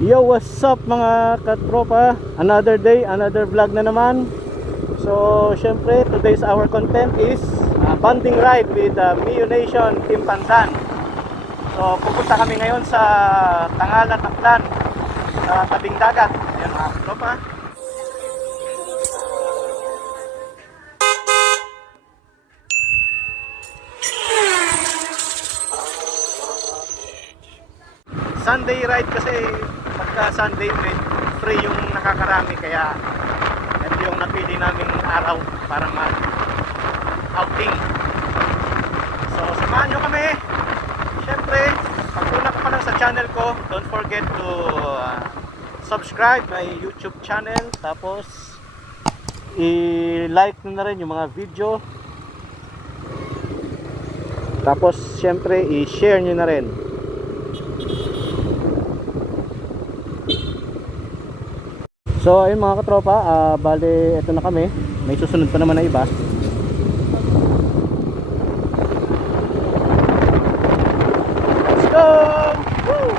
Yo, what's up mga katropa? Another day, another vlog na naman. So, syempre, today's our content is bonding ride with Mio Nation Team Pandan. So, pupunta kami ngayon sa Tangala, Taclan, sa tabing dagat. Ayan mga katropa. Sunday ride kasi pagka Sunday free yung nakakarami, kaya yan yung napili naming araw para mag-outing. So samahan nyo kami. Syempre, pag una ka pa lang sa channel ko, don't forget to subscribe my YouTube channel. Tapos i-like nyo na rin yung mga video. Tapos syempre i-share nyo na rin. So ayun mga katropa, bale eto na kami. May susunod pa naman na iba. Let's go! Woo!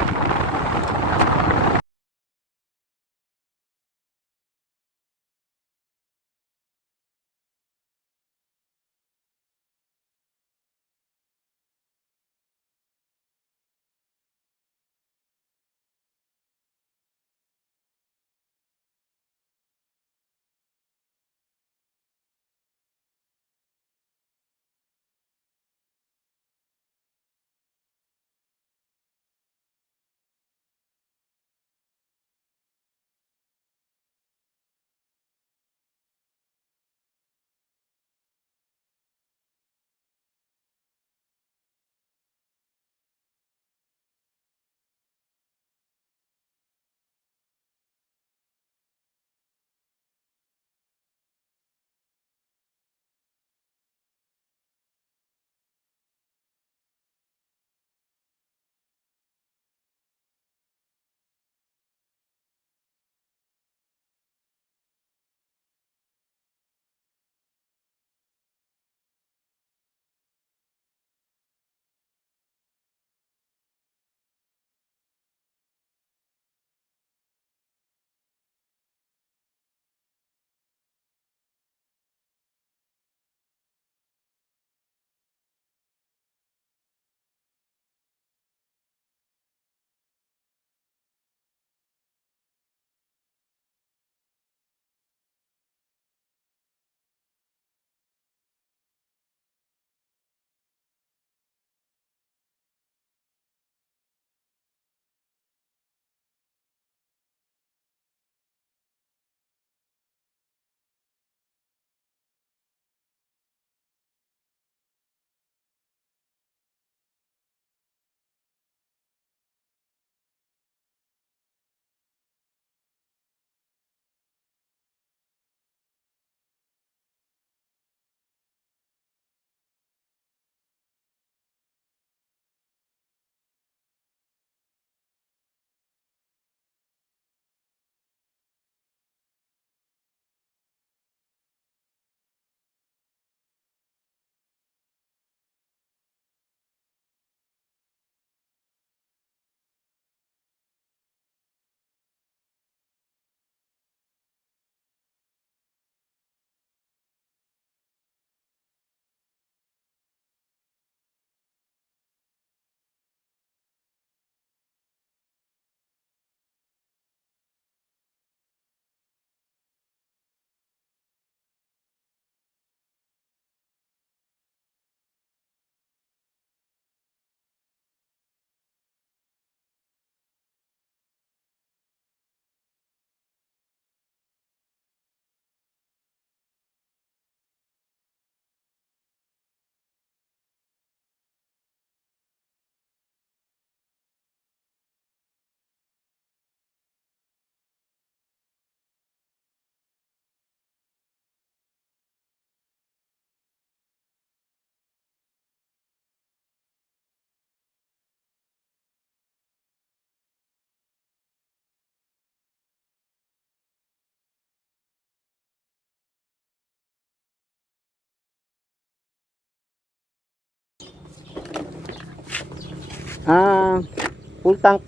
Full tank.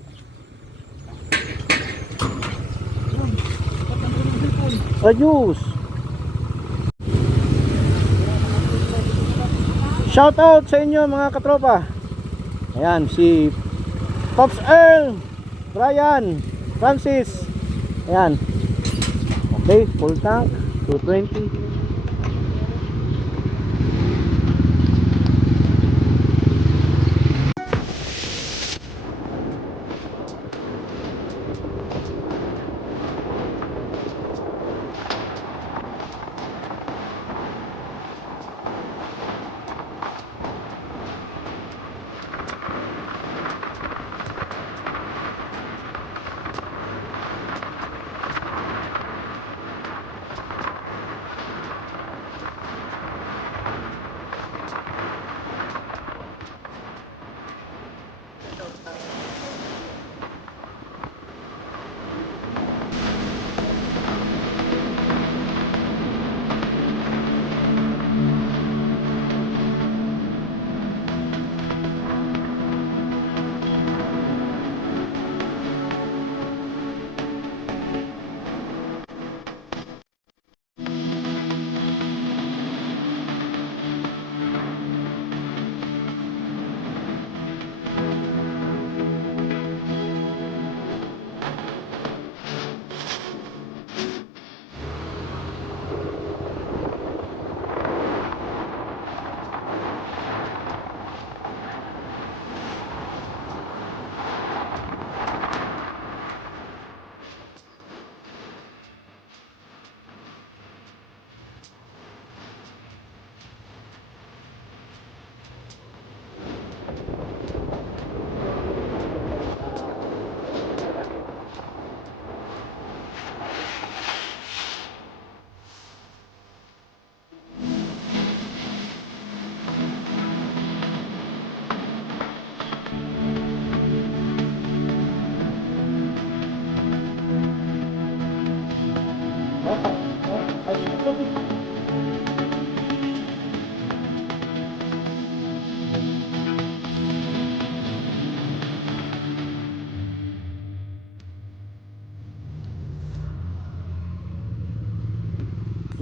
Ayos. Shout out sa inyo mga katropa. Ayan si Pops Earl, Brian, Francis. Ayan. Okay, full tank 220.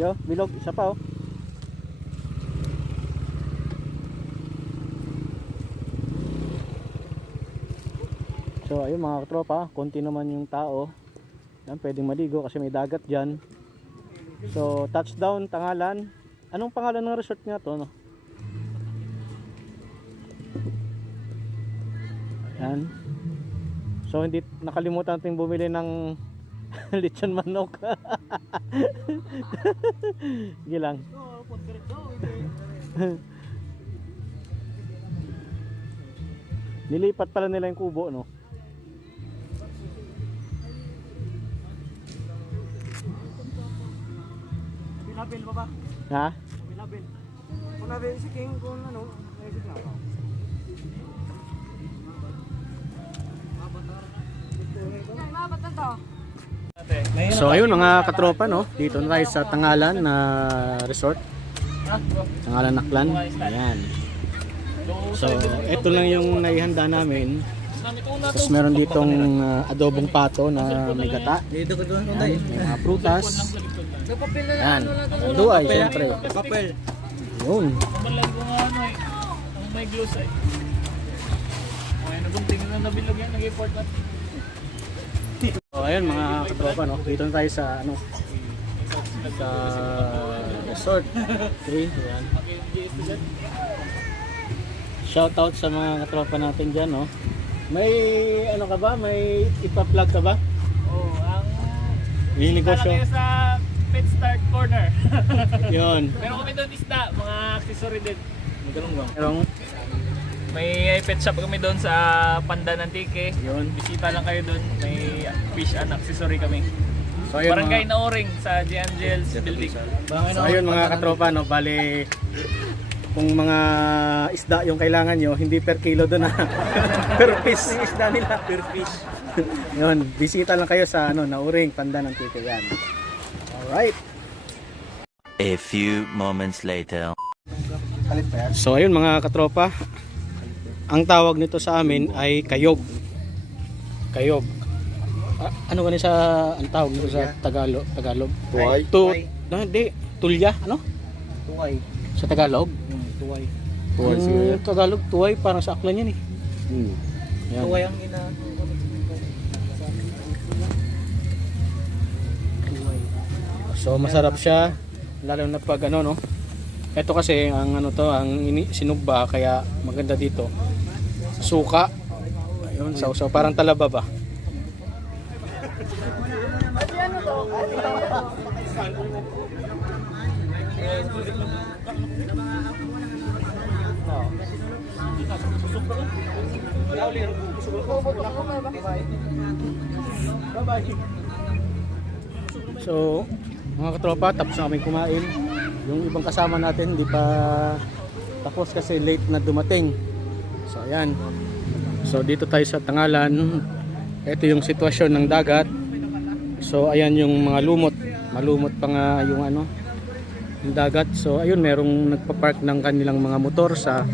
Yo, bilog, isa pa oh. So ayun mga katropa, konti naman yung tao. Yan, pwedeng maligo kasi may dagat dyan. So touchdown, Tangalan. Anong pangalan ng resort nga to, no? Yan. So hindi nakalimutan natin bumili ng lechon manok. Gilang. Nilipat pala nila yung kubo, no? Pinabil ba ba? Ha? Pinabil. Kung nabil si King, kung ano, naisip na ako. So ayun mga katropa, no? Dito na tayo sa Tangalan na resort. Tangalan Naklan. Ayan. So ito lang yung naihanda namin. Tapos meron ditong adobong pato na may gata. Ayan, may mga prutas. Ayan. Duay, siyempre. Papel. Yun. Malag ko nga ano eh. Ang may gloss ay. Okay, nagunting na nabilog yan. Nag-import natin. So ayun mga katropa, no? Dito na tayo sa ano, sa resort. Okay, ayan. Shout out sa mga katropa natin dyan, no? May ano ka ba? May ipa-plug ka ba? Oo, ang... May negosyo? Kayo sa Pet Start Corner. Yun. Pero kami doon isda, mga accessory din. Magulong ba? Merong, May pet shop kami doon sa Pandan Antique. yun. Bisita lang kayo doon. May fish and accessory kami. So ayun, Barangay mga, Nauring sa G. Angels Building. so ayun mga katropa, no? Bali, kung mga isda yung kailangan nyo, hindi per kilo doon ha. Per piece. Yung isda nila, per fish. Yun, bisita lang kayo sa ano, Nauring, Pandan Antique yan. Alright. A few moments later. So ayun mga katropa, ang tawag nito sa amin ay kayog. Kayog. ano gani sa ang tawag nito sa Tagalog? Tuway? Hindi, tulya, ano? Tuway. Sa Tagalog? Tuway. Tagalog, tuway, parang sa aklan yan eh. Yan. Tuway ang ina. So masarap siya, lalo na pag ano no. Ito kasi ang ano to, ang sinugba kaya maganda dito. Suka. Ayun, so parang talaba ba? So, mga katropa, tapos na kaming kumain. Yung ibang kasama natin hindi pa tapos kasi late na dumating. So, ayan. So, dito tayo sa Tangalan. Ito yung sitwasyon ng dagat. So, ayan yung mga lumot. Malumot pa nga yung ano, yung dagat. So, ayun, merong nagpa-park ng kanilang mga motor sa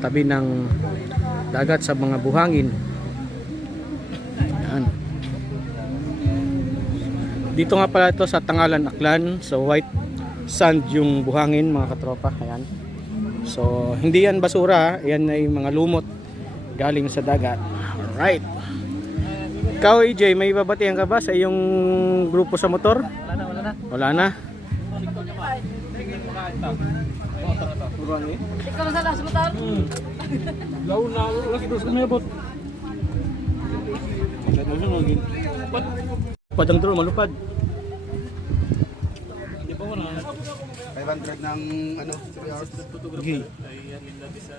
tabi ng dagat sa mga buhangin. Ayan. Dito nga pala ito sa Tangalan, Aklan. So white sand yung buhangin mga katropa. Ayan. So hindi yan basura, yan ay mga lumot galing sa dagat. Alright. Ikaw AJ, may babatihan ka ba sa iyong grupo sa motor? Wala na. Ikaw na sa last butan? Law na, lagi dos ka mayabot. Padang drone, malupad. Di ba wala? 500 ng ano, 3 hours. Okay. Ay, yan din dati sa